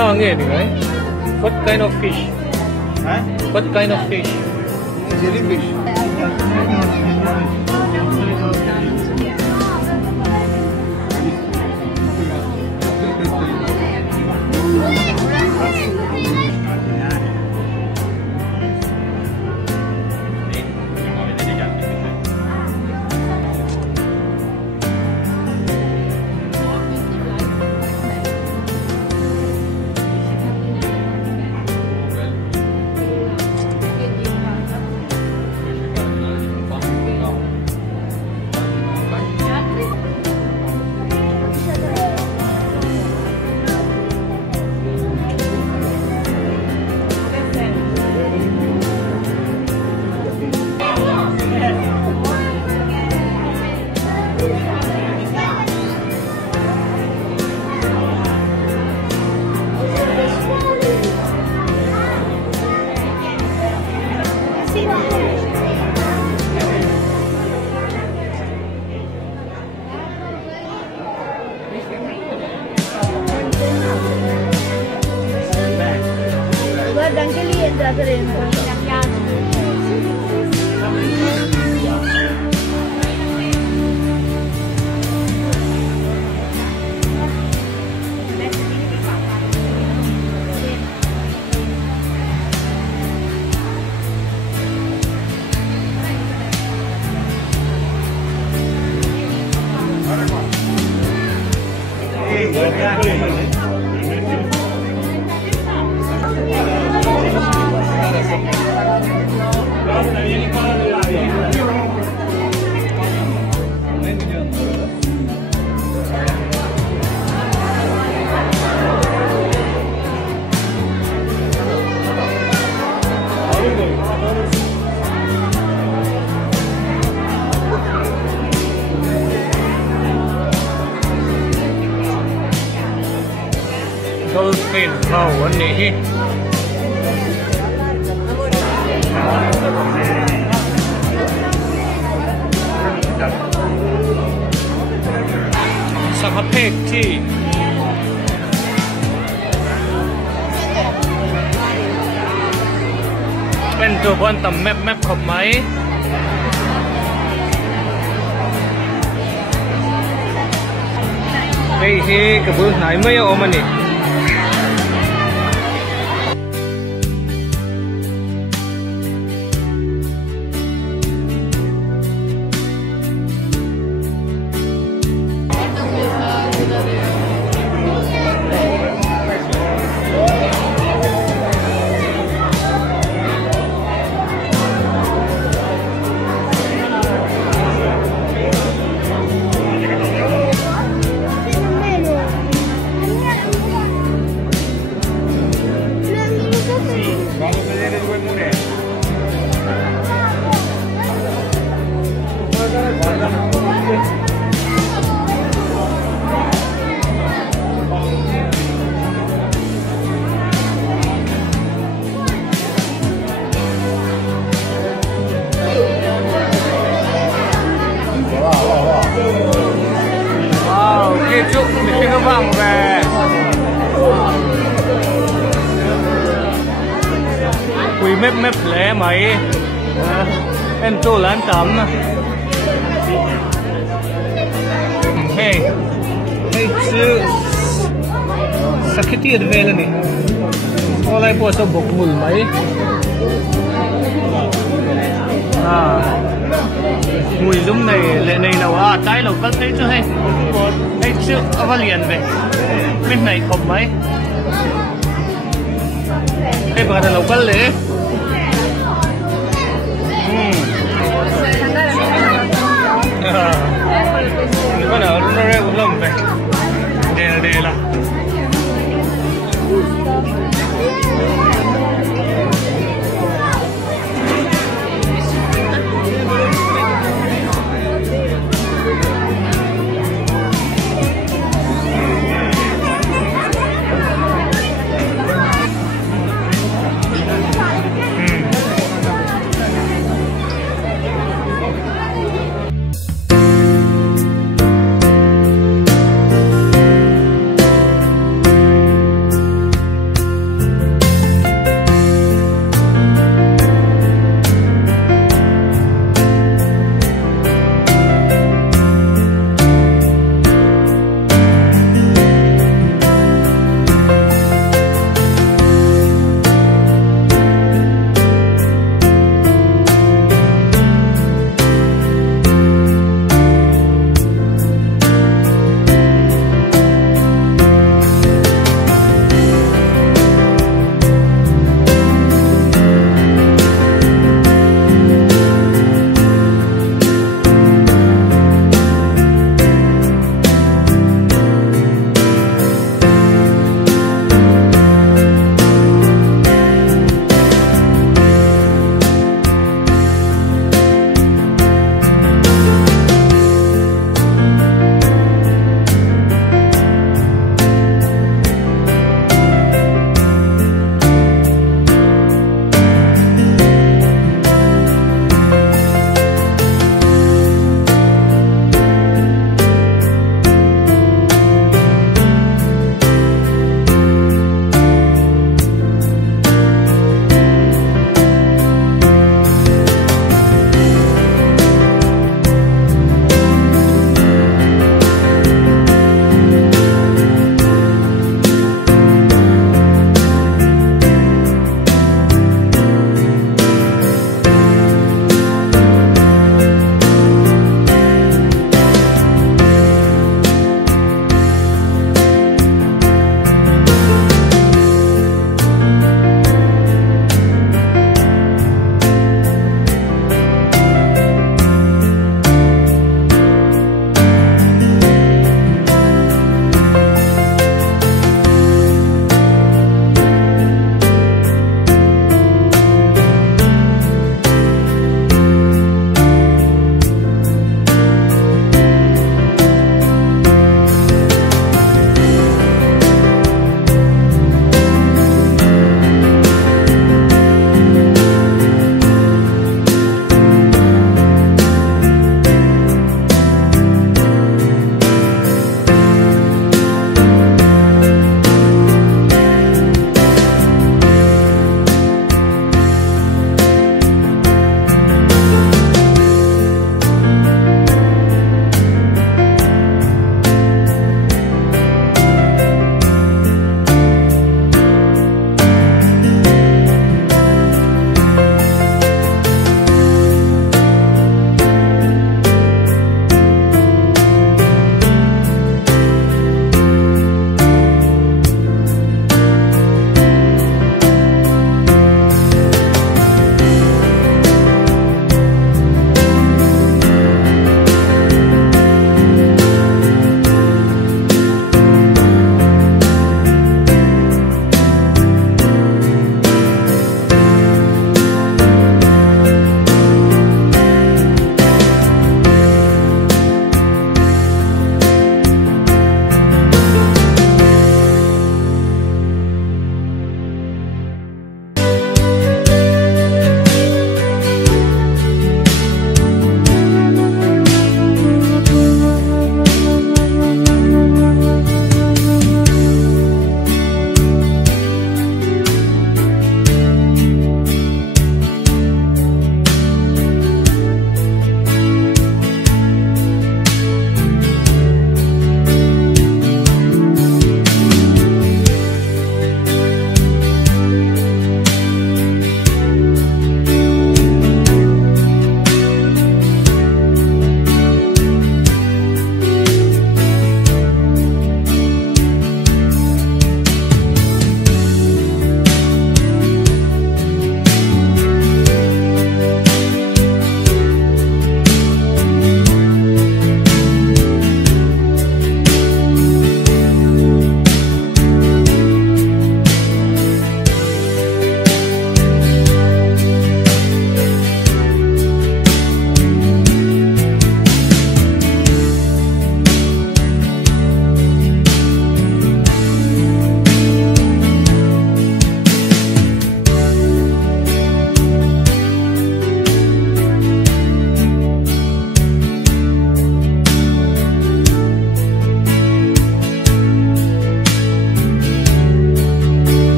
What kind of fish? Huh? What kind of fish? Jellyfish. Dolphin wow วันนี้สักเพกที่เป็นตัวบนต่ำแมปขบไหมไอ้ที่กระเบื้องไหนไม่เอามานี่chúc mình các bạn về quý mép lẽ mấy em tô lán tắm hey chứ sakit tiệt về lên đi có lại bỏ số bột mùi mấy mùi giống này lệ này nào trái lẩu cất đấy chứ hay hay chứ vào liền về bên này không mấy cái bữa là lẩu cất lệ có nào nó ra cũng lồng về đề là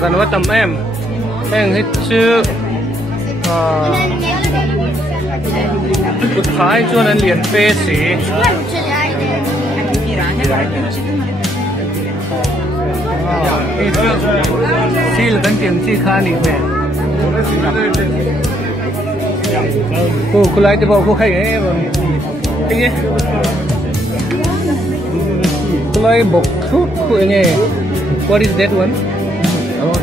แต่กันว่าตำแอมแห้งให้ชื่อสุดท้ายช่วงนั้นเรียนเฟสสีซีลกันเตียงซีขานี่แม่กูไล่จะบอกกูใครไงบ้างไอ้เงี้ยกูไล่บอกทุกกูไง What is that one? Rawn.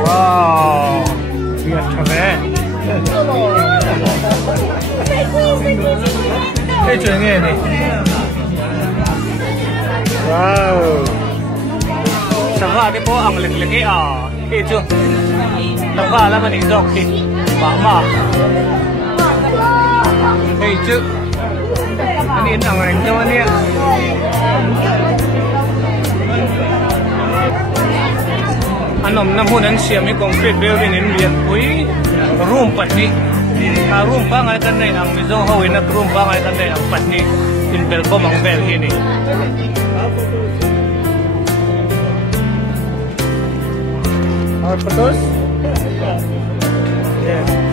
Wow, lihat coba. Kecil ni. Wow. Sangka ni po ang leg-legi Kecil. Sangka lah ni dok si mama. Kecil. Ini ang rengjo ni. Anom na hunan siya may concrete building in lian pui room patni room ba ngay tanay ang mizong hawin at room ba ngay tanay ang patni in belbom ang bel hini our photos. Yeah.